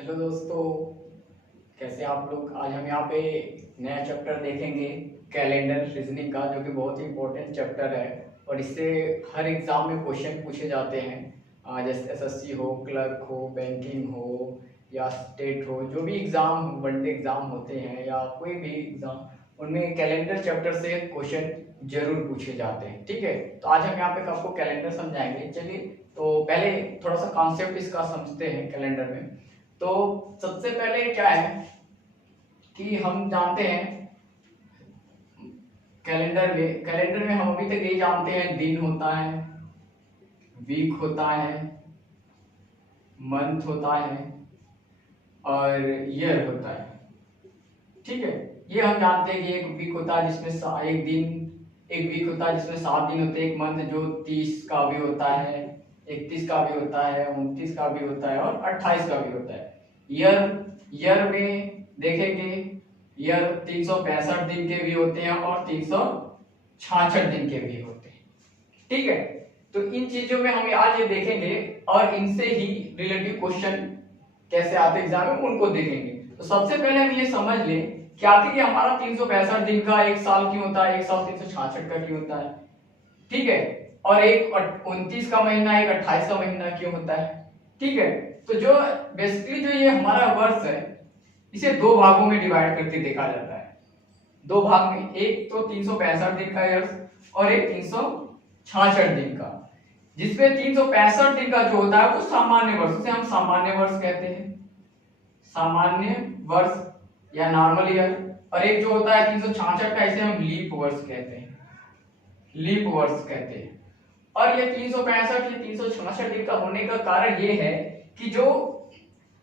Hello दोस्तों, कैसे आप लोग। आज हम यहाँ पे नया चैप्टर देखेंगे, कैलेंडर रीजनिंग का, जो कि बहुत ही इंपॉर्टेंट चैप्टर है और इससे हर एग्ज़ाम में क्वेश्चन पूछे जाते हैं। जैसे एसएससी हो, क्लर्क हो, बैंकिंग हो या स्टेट हो, जो भी एग्ज़ाम वनडे एग्ज़ाम होते हैं या कोई भी एग्ज़ाम, उनमें कैलेंडर चैप्टर से क्वेश्चन जरूर पूछे जाते हैं। ठीक है, तो आज हम यहाँ पे आपको कैलेंडर समझाएंगे। चलिए, तो पहले थोड़ा सा कॉन्सेप्ट इसका समझते हैं कैलेंडर में। तो सबसे पहले क्या है कि हम जानते हैं कैलेंडर में हम अभी तक यही जानते हैं, दिन होता है, वीक होता है, मंथ होता है और ईयर होता है। ठीक है, ये हम जानते हैं कि एक वीक होता है जिसमें एक वीक होता है जिसमें 7 दिन होते हैं। एक मंथ जो 30 का भी होता है, 31 का भी होता है, 29 का भी होता है और 28 का भी होता है। ईयर ईयर में देखेंगे, ईयर 365 दिन के भी होते हैं और 366 दिन के भी होते हैं। ठीक है, तो इन चीजों में हम आज ये देखेंगे और इनसे ही रिलेटिव क्वेश्चन कैसे आते एग्जाम में उनको देखेंगे। तो सबसे पहले हम ये समझ लें कि आखिर ये हमारा 365 दिन का एक साल क्यों होता है, एक साल 366 का क्यों होता है। ठीक है, और एक 29 का महीना, एक 28 का महीना क्यों होता है। ठीक है, तो जो बेसिकली जो ये हमारा वर्ष है, इसे दो भागों में डिवाइड करके देखा जाता है। दो भाग में, एक तो 365 दिन का वर्ष और एक 366 दिन का, जिसमें 365 दिन का जो होता है वो सामान्य वर्ष, उसे हम सामान्य वर्ष कहते हैं, सामान्य वर्ष या नॉर्मल ईयर। और एक जो होता है 366 का, इसे हम लीप वर्ष कहते हैं, लीप वर्ष कहते हैं। और ये 365 या 366 दिन का होने का कारण ये है कि जो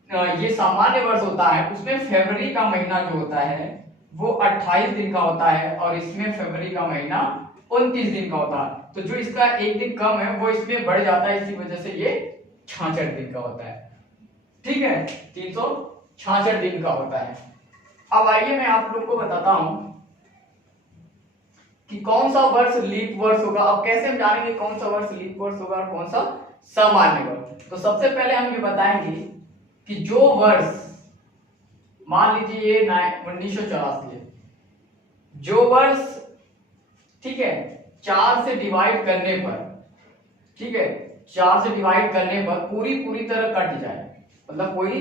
ये सामान्य वर्ष होता है उसमें फरवरी का महीना जो होता है वो 28 दिन का होता है और इसमें फरवरी का महीना 29 दिन का होता है। तो जो इसका एक दिन कम है वो इसमें बढ़ जाता है, इसी वजह से ये 66 दिन का होता है। ठीक है, 366 दिन का होता है। अब आइए मैं आप लोग को बताता हूं कि कौन सा वर्ष लीप वर्ष होगा। अब कैसे हम जानेंगे कौन सा वर्ष लीप वर्ष होगा और कौन सा सामान्य वर्ष। तो सबसे पहले हम ये बताएंगे कि जो वर्ष, मान लीजिए ये 1984 है, जो वर्ष, ठीक है, 4 से डिवाइड करने पर, ठीक है, 4 से डिवाइड करने पर पूरी तरह कट जाए, मतलब कोई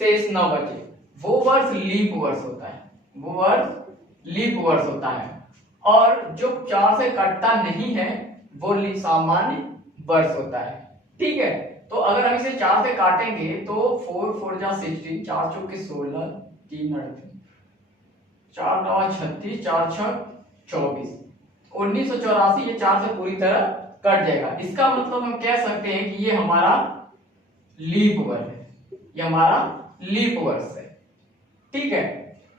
शेष न बचे, वो वर्ष लीप वर्ष होता है, वो वर्ष लीप वर्ष होता है। और जो 4 से कटता नहीं है वो सामान्य वर्ष होता है। ठीक है, तो अगर हम इसे 4 से काटेंगे तो 4 4 जा 16, 4 चौक 16, 3 4 9 36, 4 6 24, 1984 ये 4 से पूरी तरह कट जाएगा। इसका मतलब हम कह सकते हैं कि ये हमारा लीप वर्ष है, ये हमारा लीप वर्ष है। ठीक है,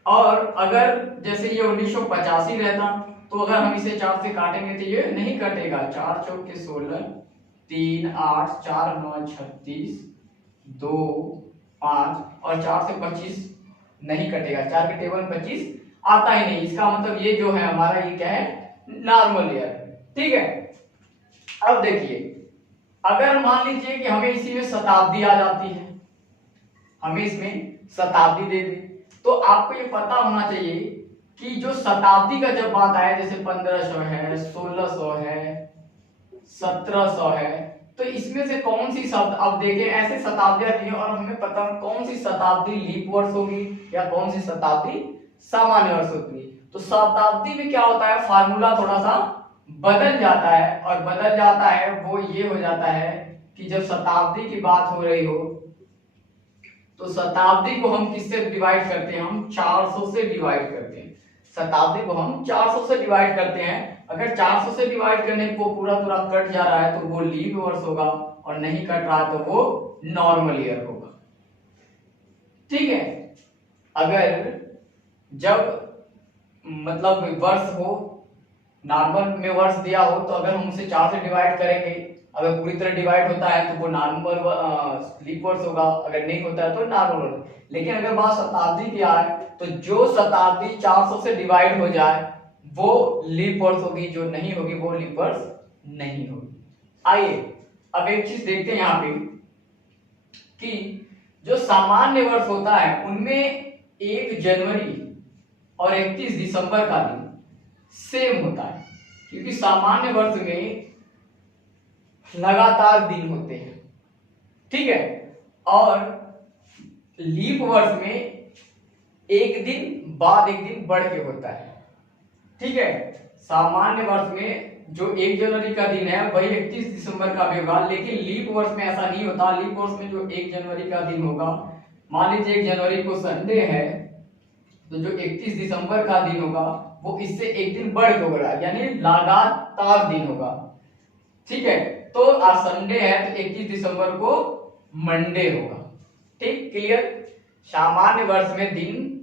और अगर जैसे ये 1985 रहता तो अगर हम इसे 4 से काटेंगे तो ये नहीं कटेगा। 4 चौक 16, 3 8, 4 9 36, 2 5 और 4 से 25 नहीं कटेगा, 4 के टेबल 25 आता ही नहीं। इसका मतलब ये जो है हमारा, ये क्या है, नॉर्मल ईयर। ठीक है, अब देखिए, अगर मान लीजिए कि हमें इसी में शताब्दी आ जाती है, हमें इसमें शताब्दी दे दी, तो आपको ये पता होना चाहिए कि जो शताब्दी का जब बात आए, जैसे 1500 है, 1600 है, 1700 है, तो इसमें से कौन सी शब्द, अब देखें ऐसे शताब्दियां दी और हमें पता कौन सी शताब्दी लीप वर्ष होगी या कौन सी शताब्दी सामान्य वर्ष होगी। तो शताब्दी में क्या होता है, फार्मूला थोड़ा सा बदल जाता है, और बदल जाता है वो ये हो जाता है कि जब शताब्दी की बात हो रही हो तो शताब्दी को हम किससे डिवाइड करते हैं, हम 400 से डिवाइड करते हैं। शताब्दी को हम 400 से डिवाइड करते हैं। अगर 400 से डिवाइड करने को पूरा कट जा रहा है तो वो लीप वर्ष होगा, और नहीं कट रहा तो वो नॉर्मल ईयर होगा। ठीक है, अगर जब मतलब वर्ष हो, नॉर्मल में वर्ष दिया हो, तो अगर हम उसे 4 से डिवाइड करेंगे, अगर पूरी तरह डिवाइड होता है तो वो नॉर्मल लीप वर्ष होगा, अगर नहीं होता है तो नॉर्मल। लेकिन अगर बात शताब्दी की आए तो जो शताब्दी 400 से डिवाइड हो जाए वो लीप वर्ष होगी, जो नहीं होगी वो लीप वर्ष नहीं होगी। आइए अब एक चीज देखते हैं यहाँ पे कि जो सामान्य वर्ष होता है उनमें 1 जनवरी और 31 दिसंबर का दिन सेम होता है, क्योंकि सामान्य वर्ष में लगातार दिन होते हैं, ठीक है। और लीप वर्ष में एक दिन बाद एक दिन बढ़ के होता है, ठीक है। सामान्य वर्ष में जो 1 जनवरी का दिन है वही 31 दिसंबर का भी होगा, लेकिन लीप वर्ष में ऐसा नहीं होता। लीप वर्ष में जो 1 जनवरी का दिन होगा, मान लीजिए 1 जनवरी को संडे है, तो जो 31 दिसंबर का दिन होगा वो इससे एक दिन बढ़ के होगा, यानी लगातार दिन होगा, ठीक है। तो आज संडे है तो 31 दिसंबर को मंडे होगा, ठीक, क्लियर। सामान्य वर्ष में दिन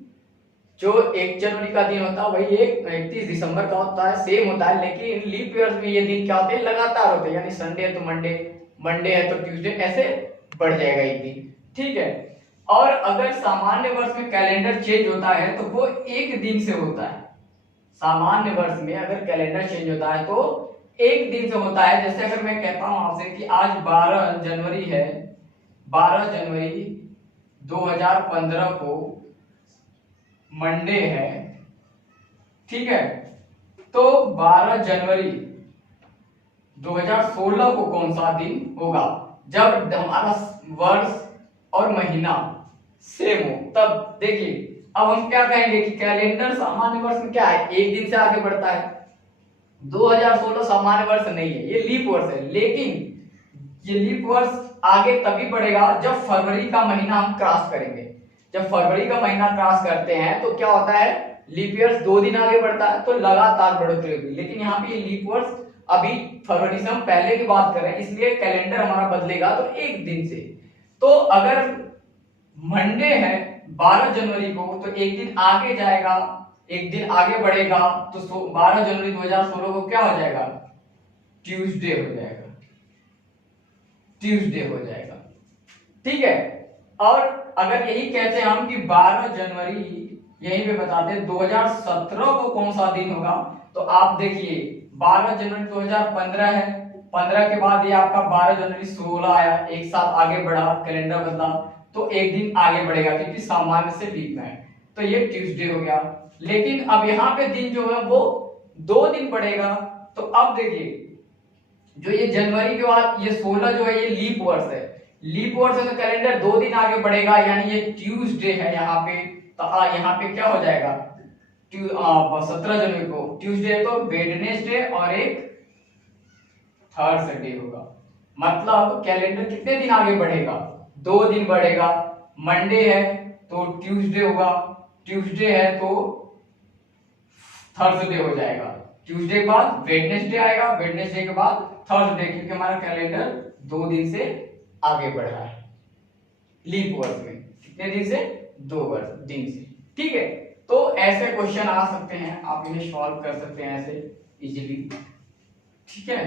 जो 1 जनवरी का दिन होता है वही 31 दिसंबर का होता है, सेम होता है। लेकिन लीप ईयर में ये दिन क्या होते हैं, लगातार होते हैं, यानी संडे है तो मंडे, मंडे है तो ट्यूसडे, ऐसे बढ़ जाएगा एक दिन, ठीक है। और अगर सामान्य वर्ष में कैलेंडर चेंज होता है तो वो एक दिन से होता है। सामान्य वर्ष में अगर कैलेंडर चेंज होता है तो एक दिन से होता है। जैसे अगर मैं कहता हूं आपसे कि आज 12 जनवरी है, 12 जनवरी 2015 को मंडे है, ठीक है, तो 12 जनवरी 2016 को कौन सा दिन होगा, जब हमारा वर्ष और महीना सेम हो, तब देखिए अब हम क्या कहेंगे कि कैलेंडर सामान्य वर्ष में क्या है, एक दिन से आगे बढ़ता है। 2016 सामान्य वर्ष नहीं है, ये लीप वर्ष है, लेकिन ये लीप वर्ष आगे तभी बढ़ेगा जब फरवरी का महीना हम क्रॉस करेंगे। जब फरवरी का महीना क्रॉस करते हैं तो क्या होता है, लीप ईयर 2 दिन आगे बढ़ता है, तो लगातार बढ़ोतरी होगी। लेकिन यहाँ पे लीप वर्ष अभी फरवरी से हम पहले की बात कर रहे हैं, इसलिए कैलेंडर हमारा बदलेगा तो एक दिन से। तो अगर मंडे है 12 जनवरी को तो एक दिन आगे जाएगा, एक दिन आगे बढ़ेगा, तो 12 जनवरी 2016 को क्या हो जाएगा, ट्यूसडे हो जाएगा, ट्यूसडे हो जाएगा, ठीक है। और अगर यही कहते हैं हम कि 12 जनवरी, यहीं पे बताते हैं 2017 को कौन सा दिन होगा, तो आप देखिए 12 जनवरी 2015 है, 15 के बाद ये आपका 12 जनवरी 16 आया, एक साथ आगे बढ़ा, कैलेंडर बदला, तो एक दिन आगे बढ़ेगा क्योंकि सामान्य से लीप में है, तो ये ट्यूसडे हो गया। लेकिन अब यहाँ पे दिन जो है वो 2 दिन बढ़ेगा। तो अब देखिए जो ये जनवरी के बाद ये 16 जो है ये लीप वर्ष है, लीप वर्ष है तो कैलेंडर 2 दिन आगे बढ़ेगा, यानी ये ट्यूसडे है यहाँ पे। तो यहाँ पे क्या हो जाएगा, 17 जनवरी को ट्यूसडे, तो वेडनेसडे और एक थर्सडे होगा। मतलब कैलेंडर कितने दिन आगे बढ़ेगा, 2 दिन बढ़ेगा। मंडे है तो ट्यूसडे होगा, ट्यूसडे है तो थर्सडे हो जाएगा, ट्यूसडे के बाद वेडनेसडे आएगा, वेडनेसडे के बाद थर्सडे, क्योंकि हमारा कैलेंडर 2 दिन से आगे बढ़ रहा है लीप वर्ष में। कितने दिन से, 2 दिन से, ठीक है। तो ऐसे क्वेश्चन आ सकते हैं, आप इन्हें सॉल्व कर सकते हैं ऐसे इजीली, ठीक है।